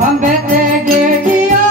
हम बेटे गेटिया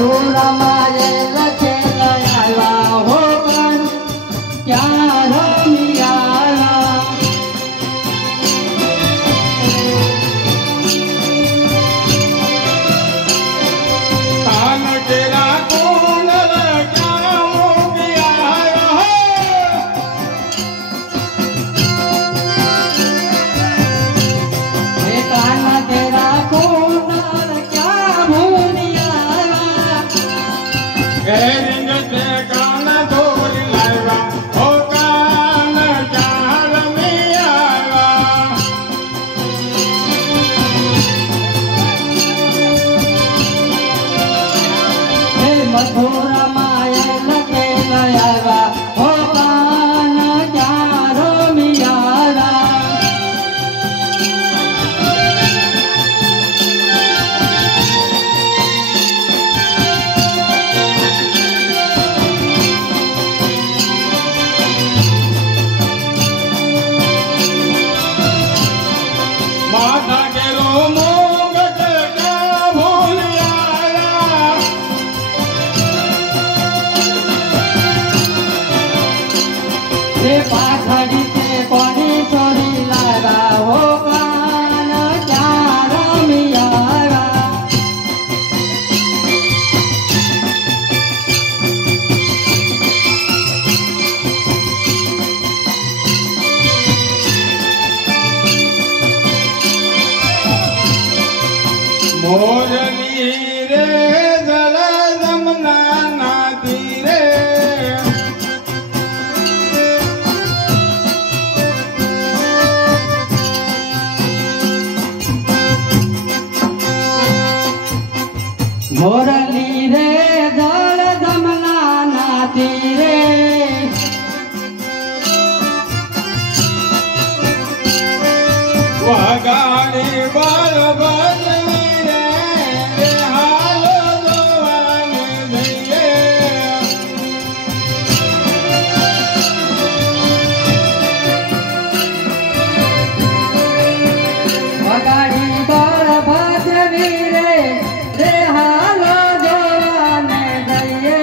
મથુરામાં લખે આવ્યા હો પણ ક્યાં રમિયા કાન કેરા કોણ ક્યાં મોગિયા હે કાન તેરા કોણ ક્યાં ભૂલિયા હે રીંગ તે કાન ધોરી લાવ્યા હો કાન ક્યાં રમિયા હે મથુરામાં લખે આવ્યા હો કાન ક્યાં રમિયા માથા કેરો મોગટ ક્યાં ભૂલિયા હે પાછડી તે કોની ચોરી લાવ્યા હો કાન ક્યાં રમિયા મોરલી રે જળ જમના નાદી રે મોરલી રે જળ જમના નાતી રે વગાડી બાલ ભજવી રે રે હાલો જોવાને જઈએ વગાડી બાળ ભજવી રે રે હાલો જોવાને જઈએ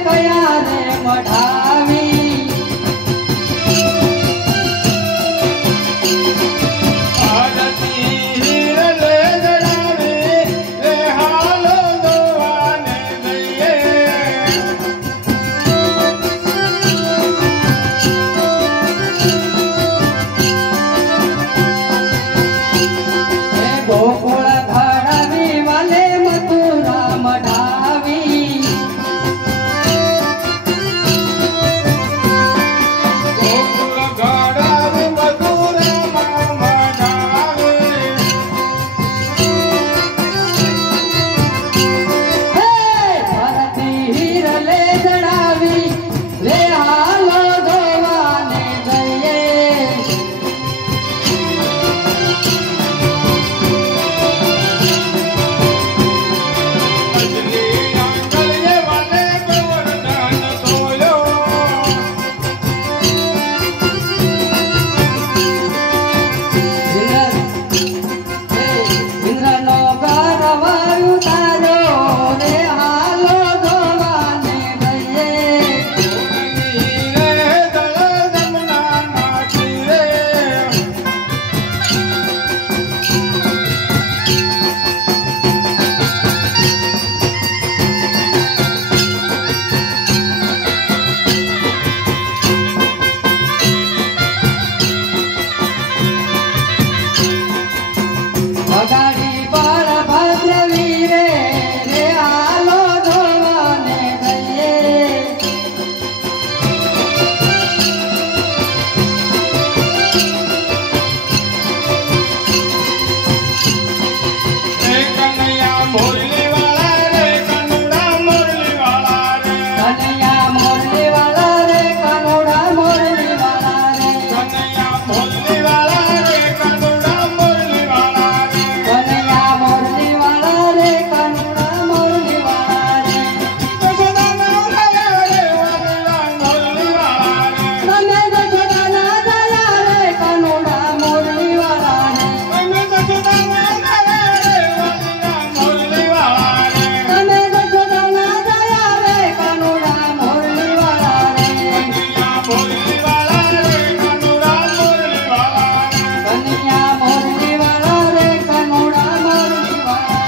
કયા રે મઢાવી ગોકુળ ઘડાવી વાલે મથુરા મઢાવી ગોકુળ ઘડાવી મથુરામાં મઢાવી ભરતી હીર લે જડાવી લે હાલો ધોવાને જઈએ ઇન્દ્રનો ગરવાયું તારો રે હાલો ધોવાને જઈએ અગાડી બળભદ્ર વીરે રે હાલો ધોવાને જઈએ કનૈયા મોરલી વાળા રે કનુડા મોરલી વાળા રે કનૈયા મોરલી વાળા રે કનોડા મોરલી વાળા રે કનૈયા મોરલી વાળા રે કનુડા મોરલી વાળા રે કનૈયા મોરલી વાળા રે કનોડા મોરલી વાળા રે જશોદાના દયા રે વાલીલા મોરલી વાળા રે તમે જશોદાના દયા રે કનોડા મોરલી વાળા રે તમે જશોદાના દયા રે વાલીલા મોરલી વાળા રે તમે જશોદાના દયા રે કનોડા મોરલી વાળા રે કનૈયા મોરલી વાળા રે કનુડા મોરલી વાળા રે કનૈયા મોરલી વાળા રે કનોડા મોરલી વાળા રે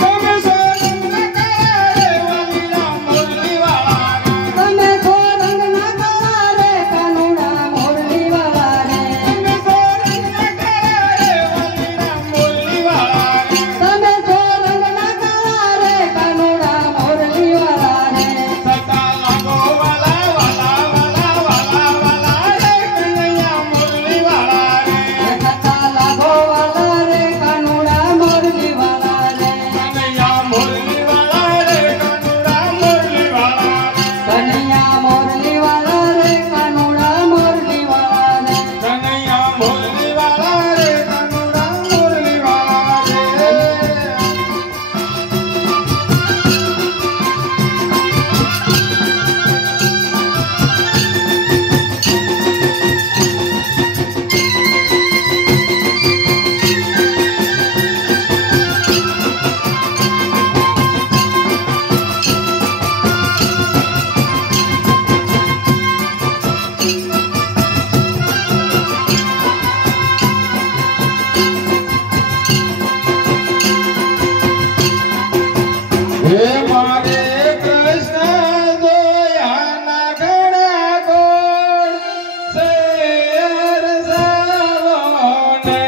તમે સોનના કાળા રે વાલીલા મોરલી વાળા રે તમે ખોરંગના કાળા રે કનોડા મોરલી વાળા રે તમે સોનના કાળા રે વાલીલા મોરલી વાળા રે તમે ખોરંગના કાળા રે કનોડા મોરલી વાળા રે સતા લાગો વાલા વાલા વાલા વાલા વાલા રે કનૈયા મોરલી વાળા રે કથા લાગો વાળા રે કનોડા મોરલી વાળા રે કનૈયા મોરલી વાળા રે કનુડા મોરલી વાળા રે કનૈયા મોરલી વાળા રે કનોડા મોરલી વાળા રે કનૈયા મોરલી વાળા રે કનુડા મોરલી વાળા રે હે મારે કૃષ્ણ દોયાના ઘડા ગોળ શેર સાવોને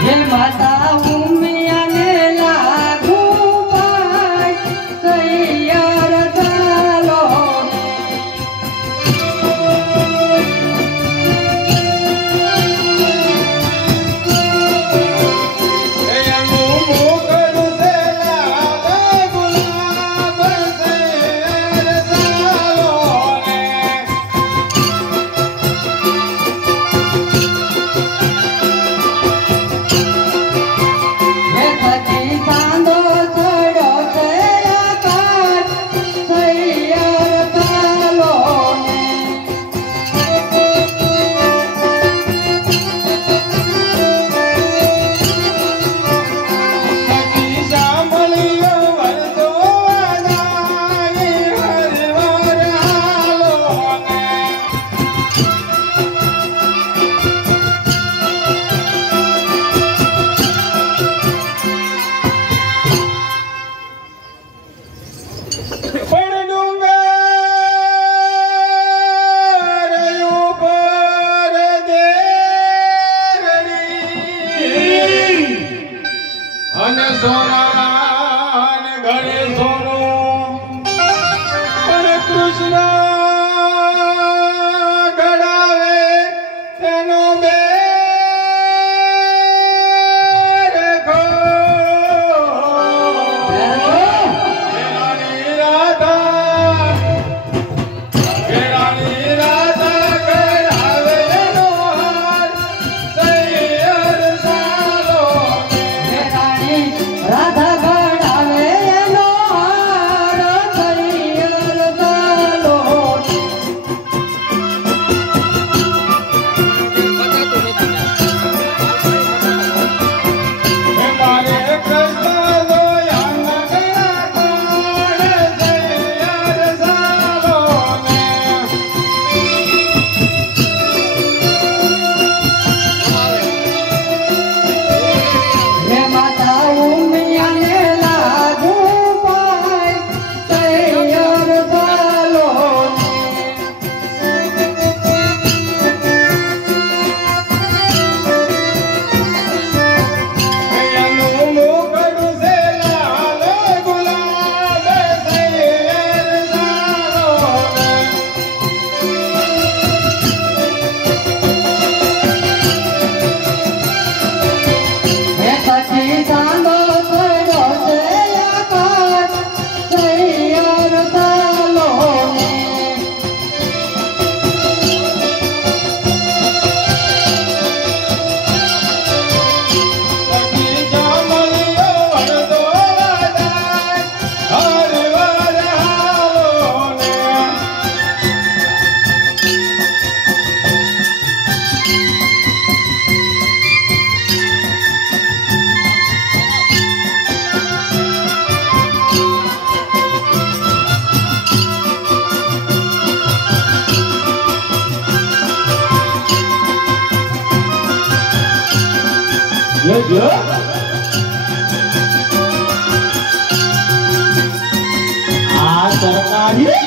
હે માતા ઉમિયાને લાગુ પાય તૈયાર ચાલો રે જો આ સરકારી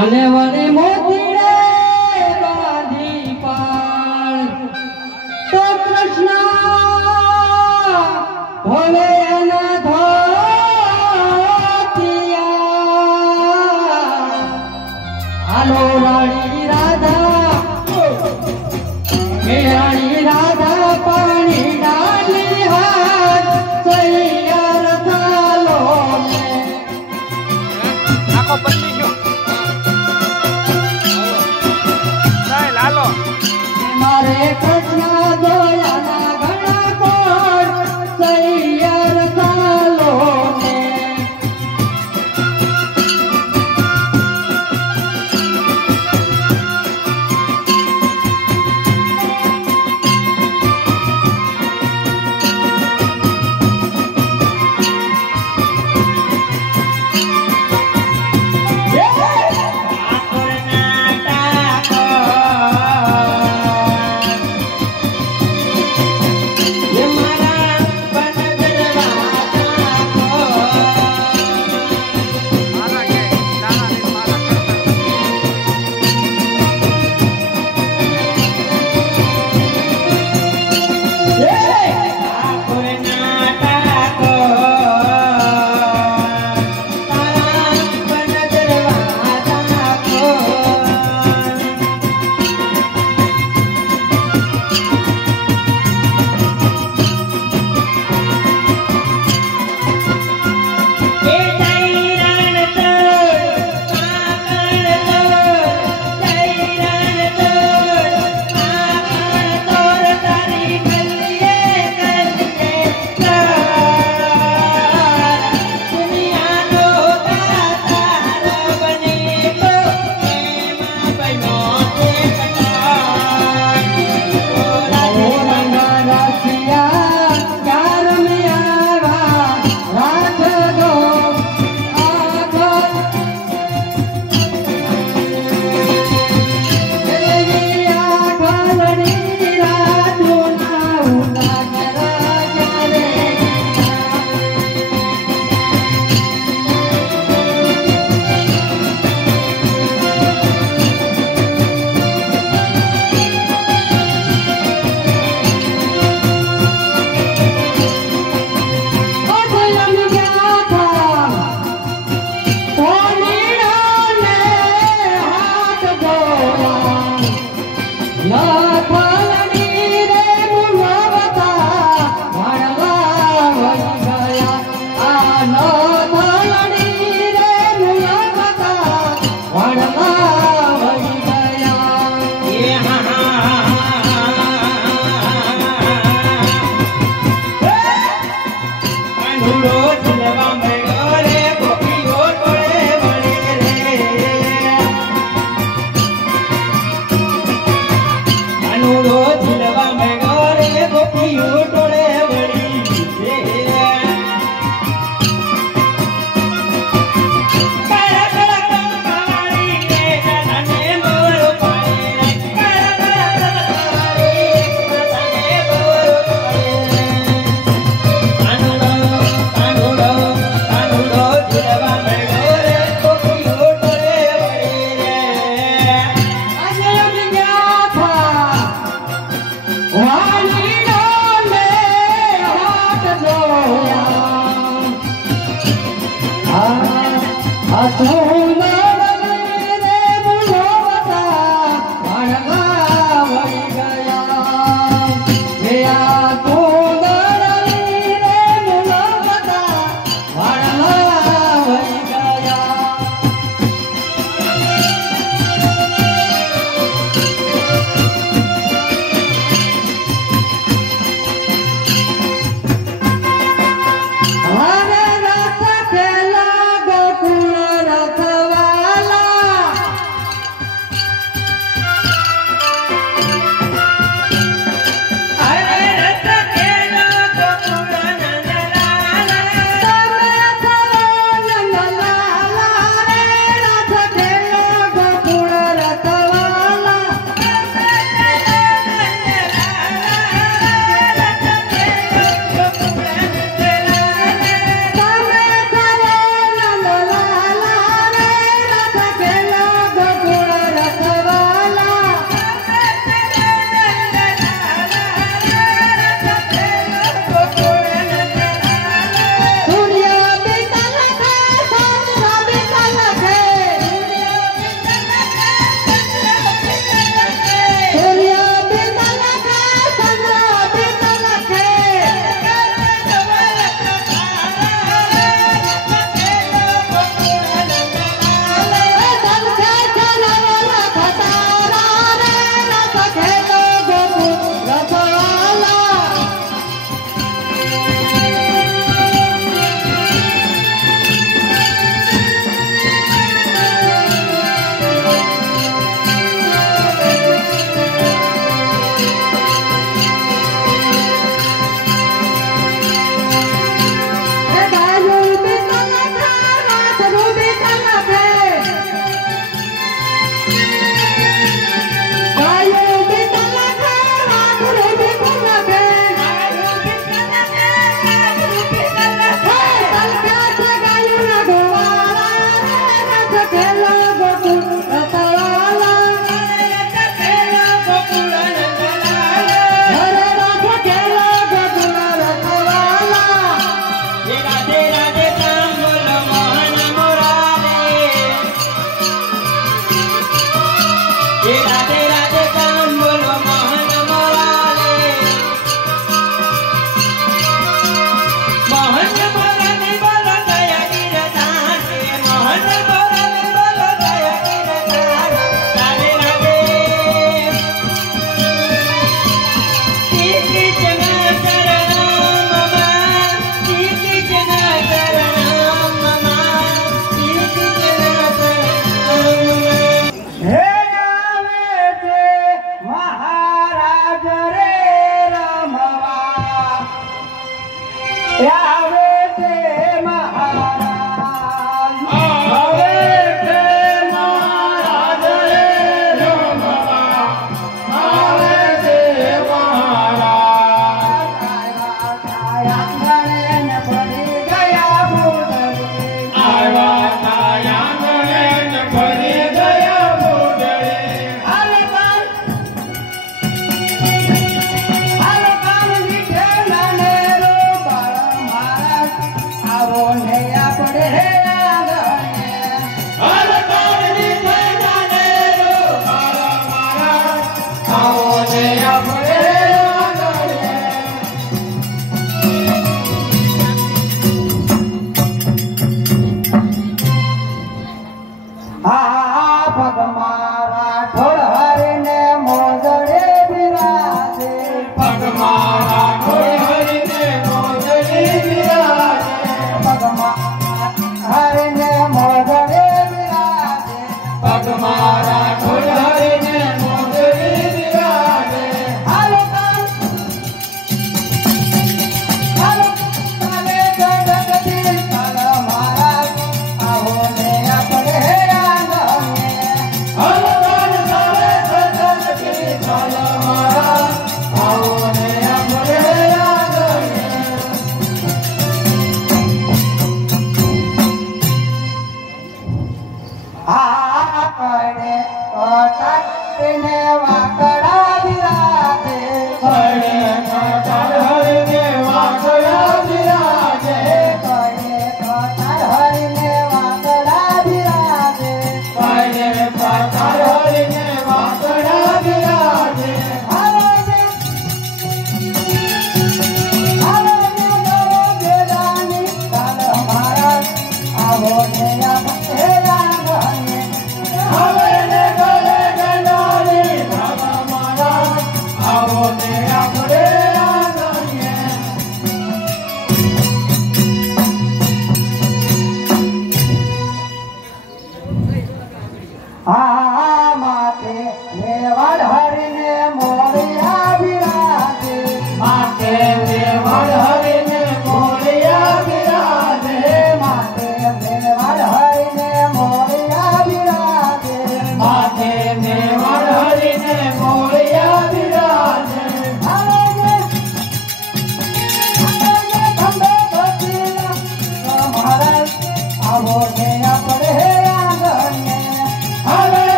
અને વને મોતીડે બાંધી પાળ તો કૃષ્ણ ભોલે એના ધોતિયા હાલો રાણી રાધા હે રાણી રાધા પાણી ડાલી હાથ તૈયાર થાલો આખો પલ્લી ગયો લાલો મારે કૃષ્ણ દોયાના ઘણા કોણ તૈયાર થાલો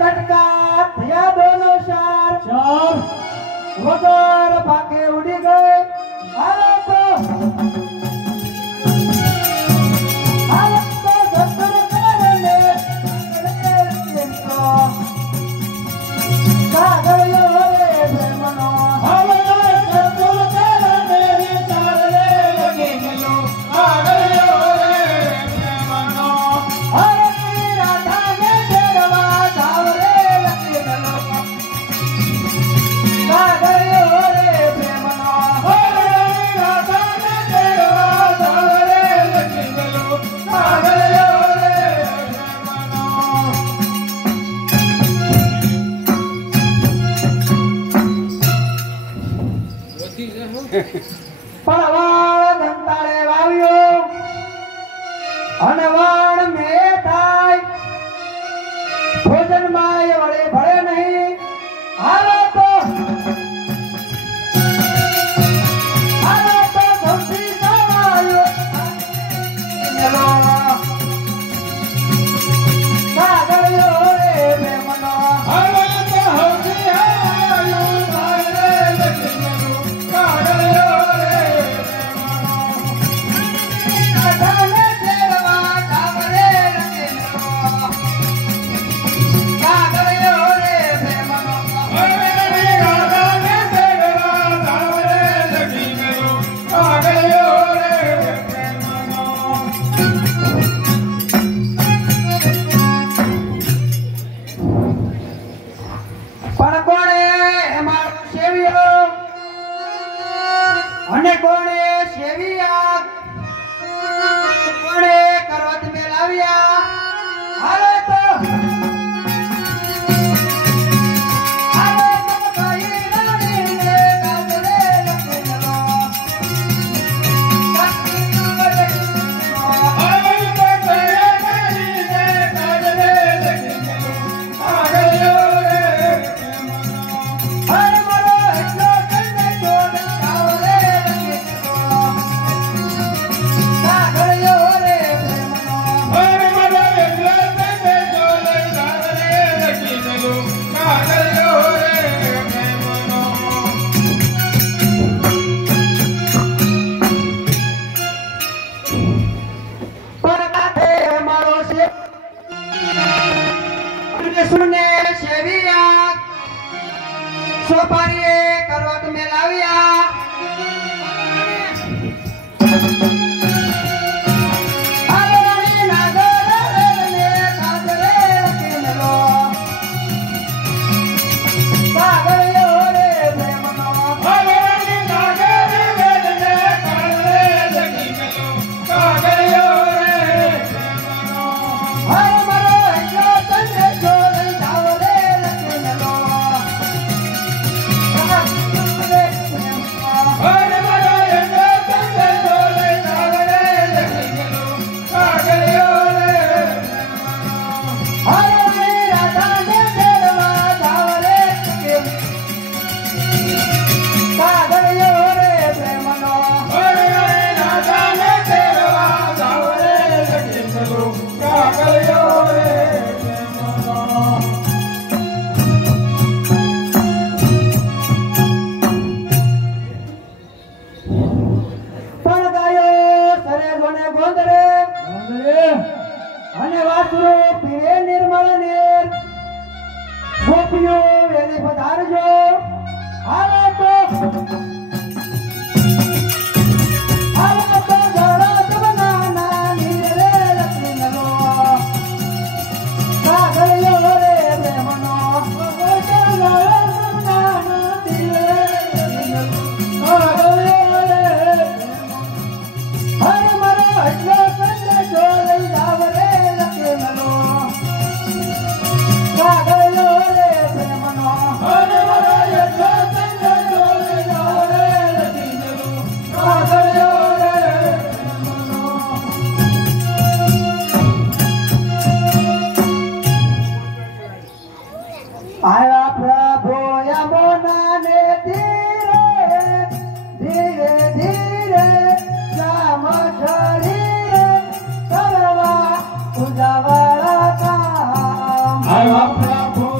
કટકા થયા દોનો ચાર વગર ભાગે ઉડી ગઈ હાલો તો જતન કરીને કાગળિયો રે પ્રેમનો હવે જતન કરીને ચાલે લગી ગયો કાગળિયો રે પ્રેમનો હરે રાધાને તેડવા જાવ રે લખી ગયો કાગળિયો રે પ્રેમનો હવે રાધાને તેડવા જાવ રે લગી ગયો કાગળિયો રે પ્રેમનો પણ વાળ ધંતાળે વાવ્યો અને વાણ મેં થાય ભોજન માં વળે ભળે નહીં હાલો તો સૌથી સવાયો કાગળિયો રે પ્રેમનો હવે તો હજી આવ્યું તારે લગી ગયો કાગળિયો રે પ્રેમનો રાધાને તેડવા જાવ રે લખી ગયો કાગળિયો રે પ્રેમનો હવે રાધાને તેડવા જાવ રે લગી ગયો કાગળિયો રે પ્રેમનો પણ કોણે મારો સેવ્યો અને કોણે સેવ્યા કોણે કરવત મેલાવ્યા હાલો તો કઈ રાણીને કાગળે લખી ગયો હવે તો કયા કરીને કાગળે લગી ગયો કાગળિયો રે પ્રેમનો હર મારો એટલો કંડે ચોર જાવ રે લખી ગયો કાગળિયો રે પ્રેમનો હવે મારો એટલો તને જોલે જાવ રે લગી ગયો કાગળિયો રે પ્રેમનો પરકાતે મારો છે સુને સેવિયા સોપારીએ કરવત મેલાવ્યા આરણી નાગરને કાગળે કેનલો કાગળિયો રે પ્રેમનો હવે નાગર વેદને કાગળે લગી ગયો કાગળિયો રે પ્રેમનો હર મારો એટલો તને જોડે જાવ રે લખેલો હવે મારો એટલો તને જોલે જાવ રે લગી ગયો કાગળિયો રે પ્રેમનો હરે રાધાને તેડવા જાવ રે કાગળિયો રે પ્રેમનો હવે રાધાને તેડવા જાવ રે લગી ગયો કાગળિયો રે પ્રેમનો પણ ગાયો સરે જોને ગોંદરે અને વાસુરો પીરે નિર્મળ નીર ગોપીઓ વેલી પધારજો હાલો તો જળો જમનાના નીર રે લક્ષ્મી નલો કાગળિયો રે પ્રેમનો જળો જમનાના નીર રે લક્ષ્મી નલો કાગળિયો રે હર મારો એટલો સંદેશો લઈ જાવ રે લખેલો કાગળિયો રે પ્રેમનો હવે મારો એટલો તને જોલે જાવ રે લગી ગયો કાગળિયો રે પ્રેમનો આવ્યા પ્રભુ યમુનાને ધીરે ધીરે ધીરે શ્યામ શરીરે કરવા ઉજાવાળા કામ આવ્યા પ્રભુ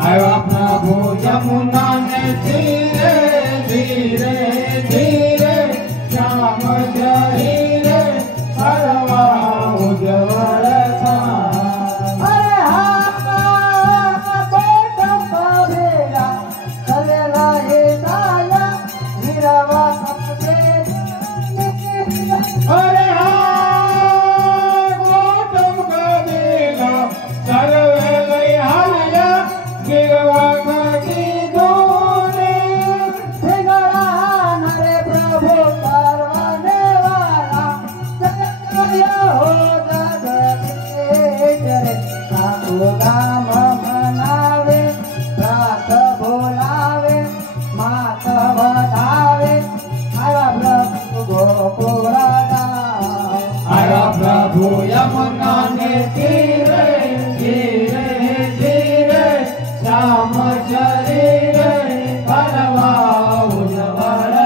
આવ્યા પ્રભુ યમુના ને ધીરે ધીરે ધીરે શ્યામ શરીરે કરવા ઉજવળ પ્રભુ યમુના ને ધીરે ધીરે ધીરે શ્યામ શરીરે કરવા ઉજવળ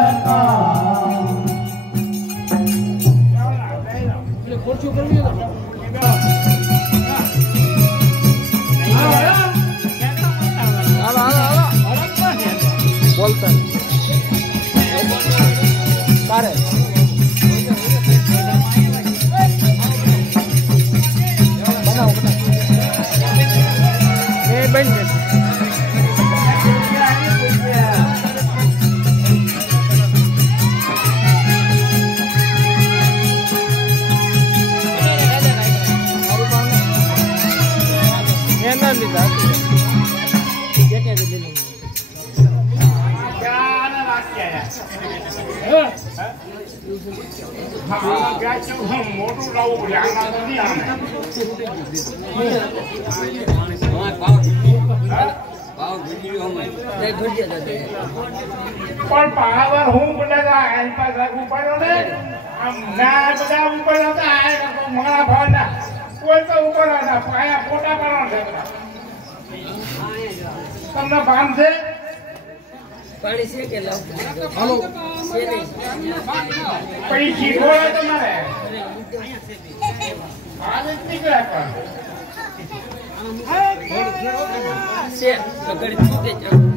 બોલતા તારે મોટું લાવવું પડે આના નથી આને પણ પાવર હું બધા એની પાસે ઉપાડ્યો ને આમ ના બધા ઉપાડ્યો હતા મારા ભાવના કોઈ તો ઉપાડ્યો હતા પાયા ફોટા પાડવા છે તમને ભાન છે પાણી છે કે લાવ હાલો પૈસી ખોળે તમારે હાલ જ નીકળ્યા છે અગર છૂટે જ રામ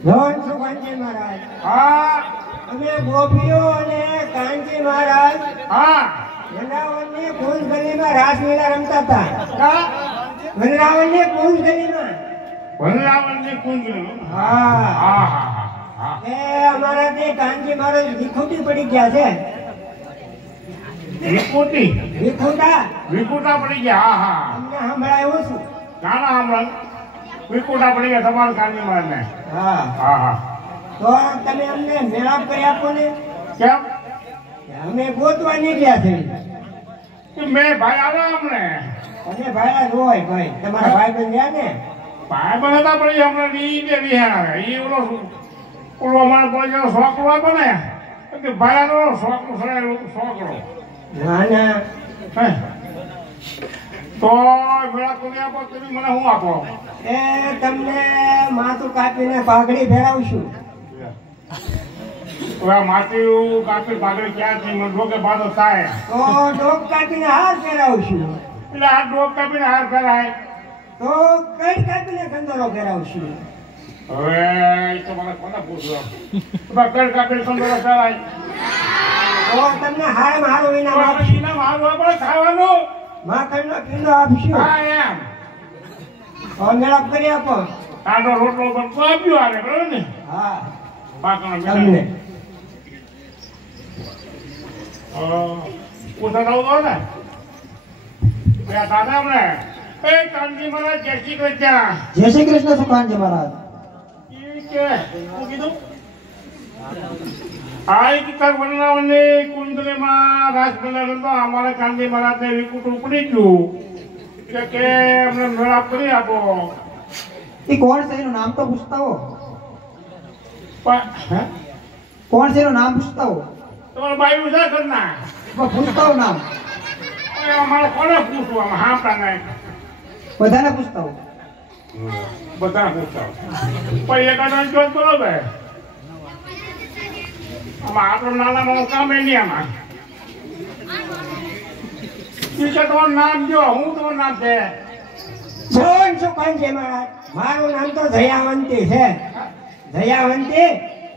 સુભાનજી મહારાજ હા અમે ગોપીઓ અને કાનજી મહારાજ હા વૃંદાવનની કુંજ ગલીમાં રાસલીલા રમતા હતા. કા વૃંદાવનની કુંજ ગલીમાં. વનરાવનની કુંજ હા હા હા હા એ અમારા તે કાનજી મહારાજ વિખૂટી પડી ગયા છે. વિખૂટા વિકુટા પડી ગયા હા હા અમને સંભળાયું છું. નાના હમણાં વિકુટા પડી ગયા તમારા કાની મારને હા હા હા તો તમે અમને મેળાપ કરી આપો ને. કેમ અમે ગોતવા નીકળ્યા છે. કે મેં ભાઈ આવ્યા અમને તમે ભાઈ રોય ભાઈ તમારા ભાઈ બન ગયા ને. ભાઈ બનાતા પડી હમણાં ઈ બે વિહાર ઈ ઓલો અમારે કોઈ છોકરો આપો ને કે ભાઈનો છોકરો છોકરો ના ના હે તો મેળા કોઈ આપો તમે મને શું આપો એ તમને માથું કાપીને પાઘડી ફેરવશું. હવે માટી કાપી પાઘડી ક્યાંથી મને ડોકે બાંધો થાય તો ડોક કાપીને હાર ફેરવશું. એટલે આ ડોક કાપીને હાર ફેરાય તો કઈ કાપીને કંદોરો ફેરવશું. હવે એ તો મને કોને પૂછ્યો કડ કાપીને કંદોરો ફેરાય તો તમને હારમાં હારું ઇનામ આપશું. એના મારું આપણે ખાવાનું માખણનો કિલો આપશું. હા એમ તો મેળાપ કરી આપો. આનો રોટલો બનતો આપ્યો આને બરોબર ને હા પાકનો તમને પૂછા દઉં તો ને બે દાદા અમને એ કાનજી મહારાજ જય શ્રી કૃષ્ણ જય શ્રી કૃષ્ણ સુખાનજી મહારાજ. ઈ કે શું કીધું આ કિતાબ વનરાવનની કુંડલીમાં રાસલીલા રમતો અમારે કાનજી મહારાજને વિકુટ ઉપડી ગયું કે અમને મેળાપ કરી આપો એ કોણ છે એનું નામ તો પૂછતા હો. હે કોણ છે એનું નામ પૂછતા હો. તમારે બાયું છે કરના પૂછતા હો નામ. અમારે કોને પૂછવું આમાં હાંપડા નહીં બધાને પૂછતા હો. બધા પૂછતા પણ એકાદા જો બરોબર આમાં આપણું નાના માણસ કામ નહીં આમાં તમારું નામ જો હું તમારું નામ છે જોન સુખાનજી મહારાજ મારું નામ તો દયાવંતી છે. દયાવંતી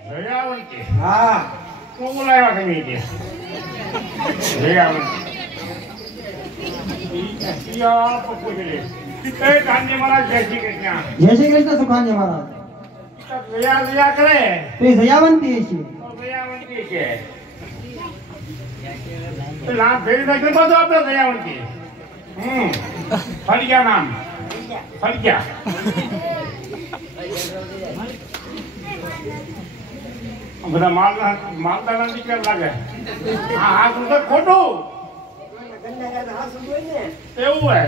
દયાવંતી હા શું બોલાવ્યા તમે કે દયાવંતી એ કાનજી મહારાજ જય શ્રી કૃષ્ણ જય શ્રી કૃષ્ણ સુખાનજી મહારાજ. દયા દયા કરે તો એ દયાવંતી છે. દયાવંતી છે નામ ફેરી નાખે બધું આપણે દયાવંતી ફળિયા નામ ફળિયા બધા માલદાના દીકરા લાગે હા હાથ ઉધર ખોટું એવું હોય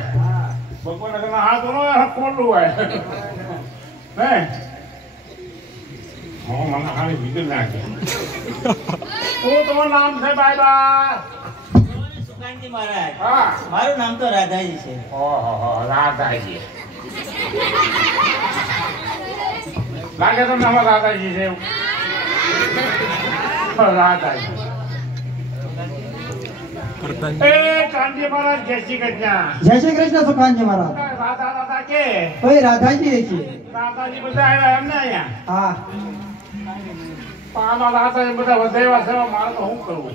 ભગવાન હાથ નો ખોટું હોય હે હા મને હારી વિગત નાખે શું તમારું નામ છે બાય બા સુખાનજી મહારાજ હા મારું નામ તો રાધાજી છે. ઓહો રાધાજી લાગે તમને અમારા રાધાજી છે એવું રાધાજી એ કાનજી મહારાજ જય શ્રી કૃષ્ણ જય શ્રી કૃષ્ણ સુખાનજી મહારાજ. રાધા રાધા કે તો એ રાધાજી છે. રાધાજી બધા આવ્યા એમને અહીંયા હા આમાં રાધાજી બધા વધાર્યા છે મારે તો શું કરવું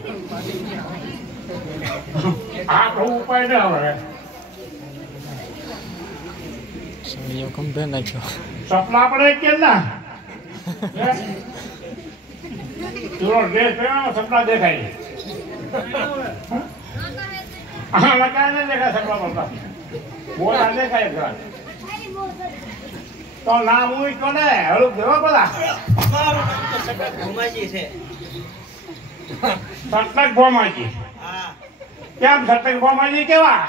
આ તો ઉપાય ન હવે સપના પડે કે ના થોડો ડ્રેસ પહેરવાનો સપના દેખાય હા લગાય ને દેખાય સપના પડતા બોલા દેખાય ખરા તો નામ હું કોને હળું દેવા બધા મારું નામ તો સટક ભૂમાજી છે. સટક ભોમાજી હા કેમ સટક ભોમાજી કેવા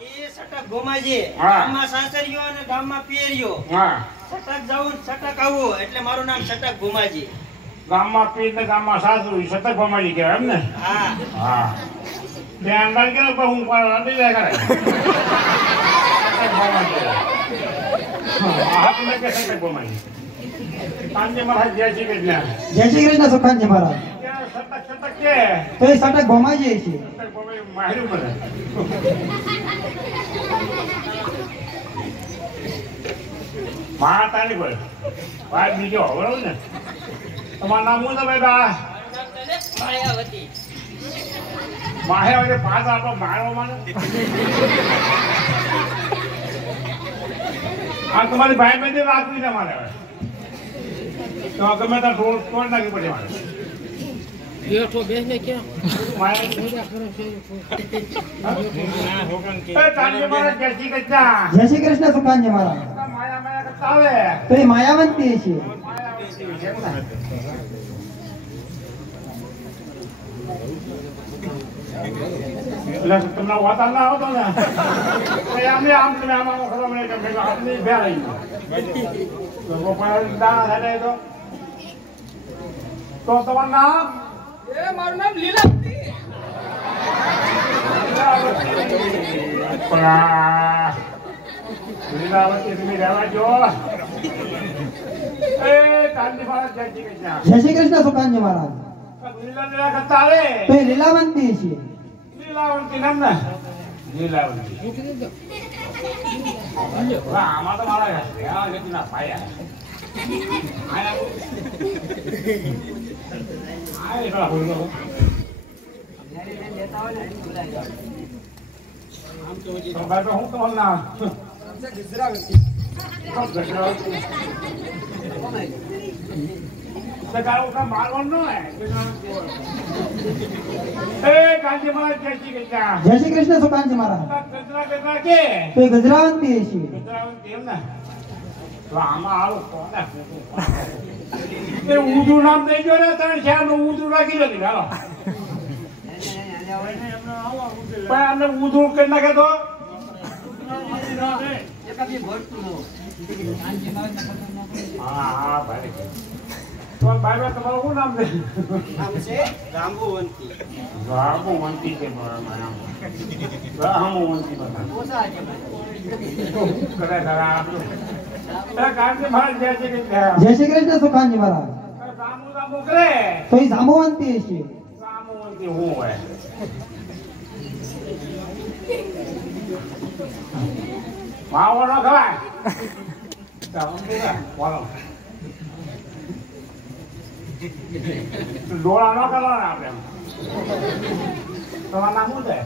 એ સટક ભૂમાજી હા. ગામમાં સાસરિયો અને ગામમાં પિયરિયો હા સટક જાવું ને સટક આવું એટલે મારું નામ સટક ભૂમાજી. ગામમાં પીર ને ગામમાં સાસુ સતત ભમાઈ કહેવાય એમ ને હા હા ત્યાં અંદર કે હું પણ રડી જાય કરે સતત ભમાઈ હાથ ને કે સતત ભમાઈ પાંજે મારા જય શ્રી કૃષ્ણ જય શ્રી કૃષ્ણ સુખાનજી મહારાજ ત્યાં સતત સતત કે તો એ સટક ભમાઈ જાય છે સતત ભમાઈ માર્યું મને માતાની બોલ ભાઈ બીજો બરોબર ને તમારું નામ શું તમે બા માયાવતી માહે હવે પાછ આપણો મારો માનો આ તમારી ભાઈ બહેન રાખવી છે મારે હવે તો ગમે ત્યાં તોડ નાખવી પડે મારે બેઠો બેસને ક્યાં જય શ્રી કૃષ્ણ સુખાનજી મહારાજ તો એ માયાવંતી છે તમને વાતા ના આવતો ને આમ તમે આમાં ખબર મને આપની બે રહી તો તમારું નામ એ મારું નામ લીલાવતી લીલાવતી તમે રહેવા જો એ કાંતિ મહારાજ જય શ્રી કૃષ્ણ જય શ્રી કૃષ્ણ સુખાનજી મહારાજ લીલા લીલા કરતા આવે તો એ લીલાવંતી છે લીલાવંતી નામ ને લીલાવંતી આમાં તો મારા ના પાયા હું તમારું નામ મારવાનું જય શ્રી કૃષ્ણ સુખાનજી મહારાજ કે તો એ ગજરાવંતી છે એમ ને આમાં આવું કોને ઊંધું નામ દઈ ગયો ને ત્રણ ચાર નું ઊંધું રાખી લો હાલો પણ અમને ઊંધું કરી નાખે તો હા ભાઈ તો ભાઈ તમારું શું નામ છે રામભુવંતી રામભુવંતી છે રામભુવંતી જય શ્રી કૃષ્ણ સુખાનજી મહારાજ તો એ જાંબુવંતી છે હું હોય માવો ન ખવાય ડોળા ન કરવાના આપણે તમારું નામ શું છે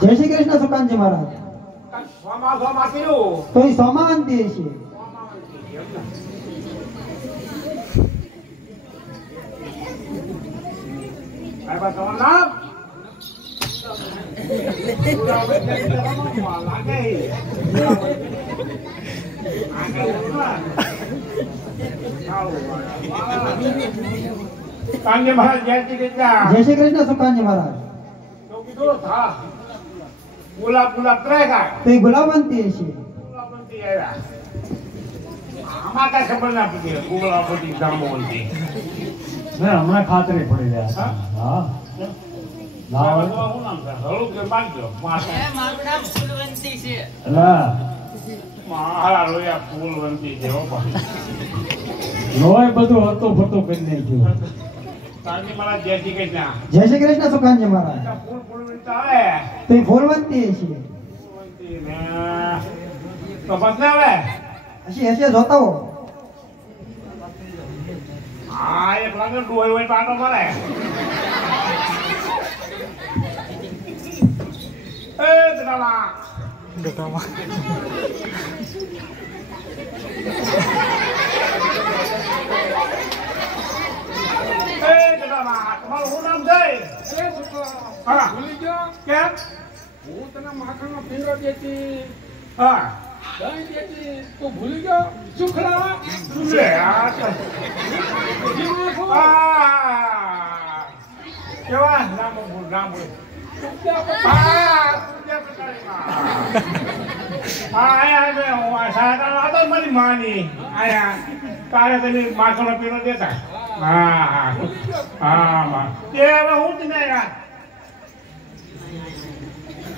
જય શ્રી કૃષ્ણ સુખાનજી મહારાજ તો એ સોમાવંતી છે તમારું નામ કાંગે મહારાજ જય શ્રી કૃષ્ણ જય શ્રી કૃષ્ણ સુખાનજી મહારાજ તો કીધું થા ગુલાબ ગુલાબ ત્રણ કાય તો એ ગુલાબવંતી છે ગુલાબવંતી આવ્યા આમાં કઈ ખબર ના પડી ગુલાબવંતી જાંબુવંતી હમણાં ખાતરી પડી રહ્યા હા શું નામ છે હળું કે માંગજો મારું નામ ફૂલવંતી છે મારા રોયા ફૂલવંતી છે હો લોહી બધું હતું ફરતું કરી નાખ્યું કાંગે મહારાજ જય શ્રી કૃષ્ણ જય શ્રી કૃષ્ણ સુખાનજી મહારાજ ફૂલ ફૂલવંતી આવે તો એ ફૂલવંતી છે ફૂલવંતી ને તો બદલે આવે હશે હશે જોતા હો હા એક લાગે ડોય હોય પાટો મારે એ દાદા તમારું શું નામ છે હા ભૂલી ગયો કેમ હું તને માખણનો પીંડો દેતી હા દહીં દેતી તું ભૂલી ગયો સુખડા લે આ તો કેવા રામ બોલ રામ બોલ હા આયા હું સાડા તો મારી માની આયા તારે તને માખણો પીનો દેતા હા હા હા માં તે હવે હું જ નહીં યાર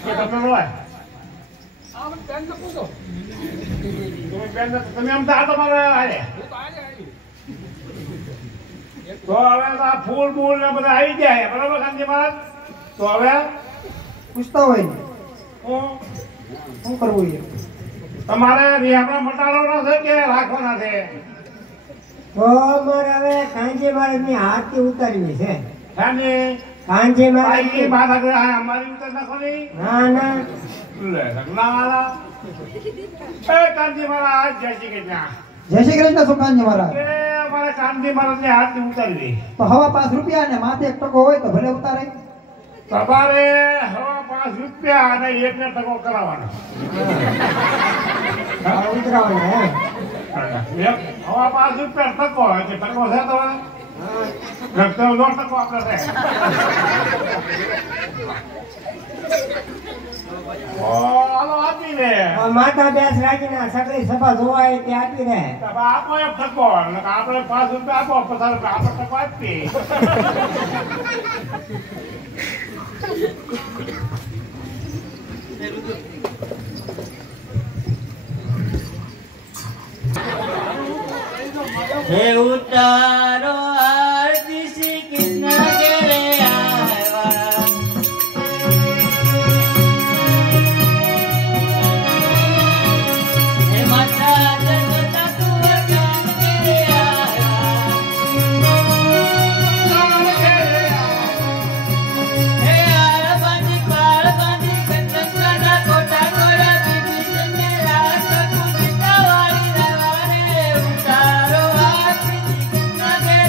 કે તમે બોલાય તમે આમ તો આ તમારે હારે તો હવે આ ફૂલ બૂલ ને બધા આવી જાય બરાબર કાંજી મહારાજ તો હવે પૂછતા હોય ને હું શું કરવું છે તમારે રિહામણા મટાડવાના છે કે રાખવાના છે તો અમારે હવે કાંજે મહારાજની આરતી ઉતારવી છે સાની કાંજે ભાઈ મહારાજ બાદ આગળ અમારી ઉતર નાખો નહીં ના ના લે સગનાવાળા એ કાંજી મહારાજ જય શ્રી કૃષ્ણ જય શ્રી કૃષ્ણ સુકાનજી મહારાજ કે અમારે કાંજી મહારાજની આરતી ઉતારવી તો હવા 5 રૂપિયા ને માથે 1 ટકો હોય તો ભલે ઉતારે તમારે હવા 5 રૂપિયા અને 1 ટકો કરાવવાનો ઉતરાવાના એમ હવા 5 રૂપિયા ટકો હોય કે ટકો છે તમારે રક્તો 2 ટકો આપણે છે હાલો આપી દે માતા બેસ રાખીને સગળી સભા જોવાય તે આપી રહે આપો એક ટકો આપણે 5 રૂપિયા આપો પછી આપણે ટકો આપીએ હે ઉતારો આરતી શ્રી કૃષ્ણ ઘરે આવ્યા હે માતા જગતા તું વરદાન ઘરે આવ્યા હે આળબાની પાળબાની કંચના કોટા કોરા બીજી જને રાત કુંજતા વાળી રવારે ઉતારો આરતી શ્રી કૃષ્ણ ઘરે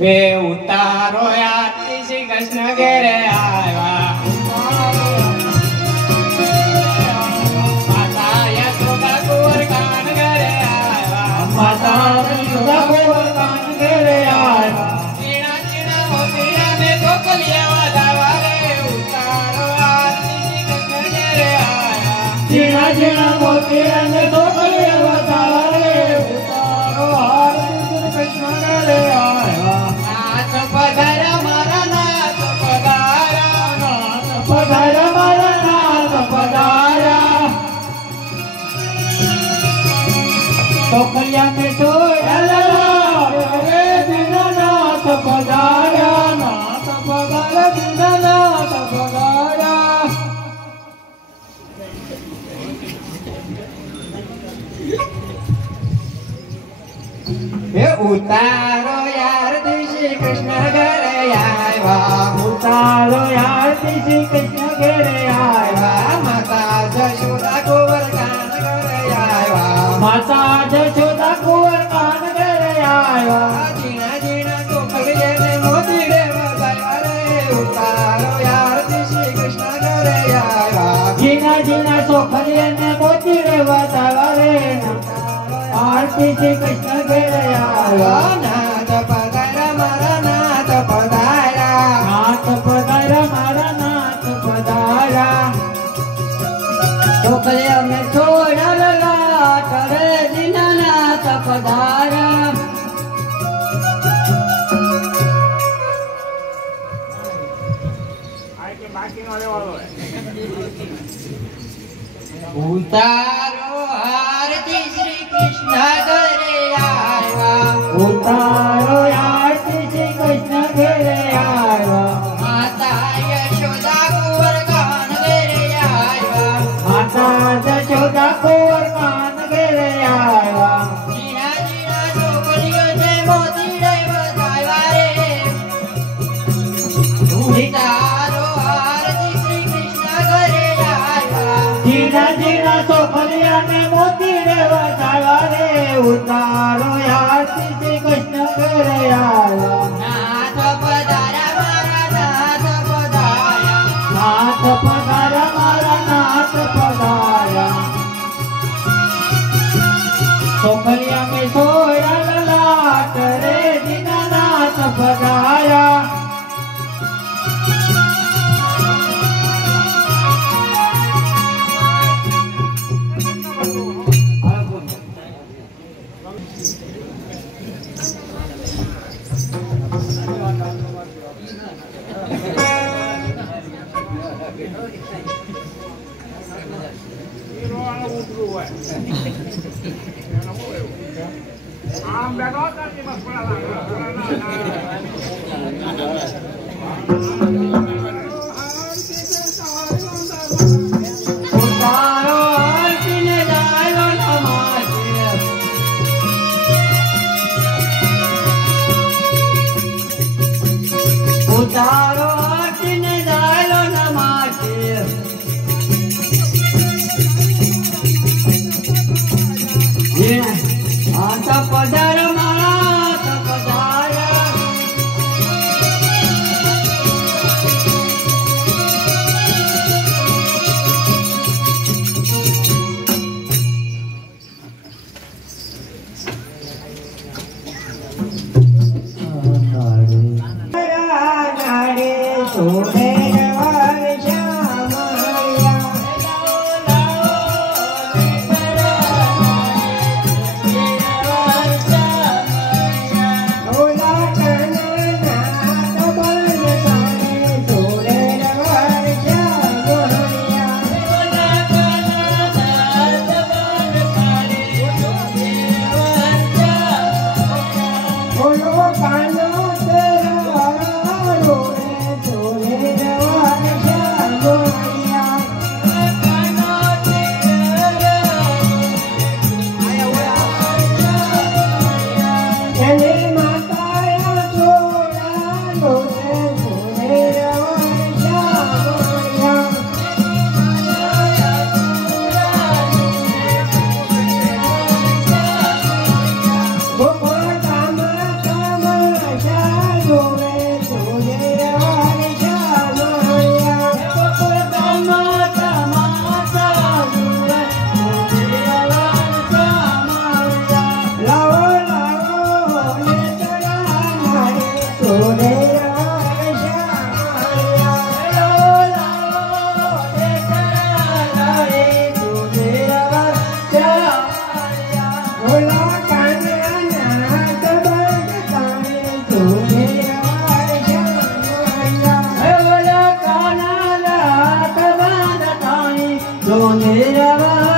એ ઉતારો આરતી શ્રી કૃષ્ણ ઘેરે આવ્યા માતા યશોદા કુંવર કાન ઘરે આવ્યા માતા યશોદા કુંવર કાન ઘરે આવ્યા ઝીણા ઝીણા મોતિયાને ગોકલિયા વધાવા રે ઉતારો આરતી શ્રી કૃષ્ણ ઘેરે આવ્યા ઝીણા ઝીણા મોતિયાને ગોકલિયા વધાવા રે ઉતારો આરતી શ્રી કૃષ્ણ ઘરે આવ્યા નાથ પધારા મારા નાથ પધારા નાથ પધારા મારા નાથ પધારા ટોકરિયા में જોયા રે દીનાનાથ પધારા નાથ પધારા દીનાનાથ પધારા હે ઉતારો આરતી શ્રી કૃષ્ણ ઘરે આવ્યા ઉતારો આરતી શ્રી કૃષ્ણ ઘરે આવ્યા માતા જશોદા કુંવર કાન ઘરે આવ્યા માતા જશોદા કુંવર કાન ઘરે આવ્યા ઝીણા ઝીણા ગોકળિયાને મોતીડે વધાવ્યા રે ઉતારો આરતી શ્રી કૃષ્ણ ઘરે આવ્યા ઝીણા ઝીણા ગોકળિયાને મોતીડે વધાવ્યા રે आरती श्री कृष्ण घरे આવ્યા નાથ પધારા મારા નાથ પધારા નાથ પધારા મારા નાથ પધારા ટોકરિયા में છોડા લાટ રે દીનાનાથ પધારા આ કે બાકીનો લેવાનો ઉતારો આરતી શ્રી કૃષ્ણ ઘરે આવ્યા ઉતારો આરતી શ્રી કૃષ્ણ ઘરે આવ્યા માતા યશોદા કુંવર કાન ઘરે આવ્યા માતા યશોદા કુંવર કાન ઘરે આવ્યા ઝીણા ઝીણા છોકરીઓને મોતીડે વધાવ્યા રે ઉતારો આરતી શ્રી કૃષ્ણ ઘરે આવ્યા ઝીણા ઝીણા છોકરીઓને મોતીડે વધાવ્યા રે ઉતારો આરતી શ્રી કૃષ્ણ ઘરે આવ્યા નાથ પધારા મારા નાથ પધારા નાથ પધારા મારા નાથ પધારા છોકરીયા में સોયા લાટ રે દીનાનાથ પધારા હીરા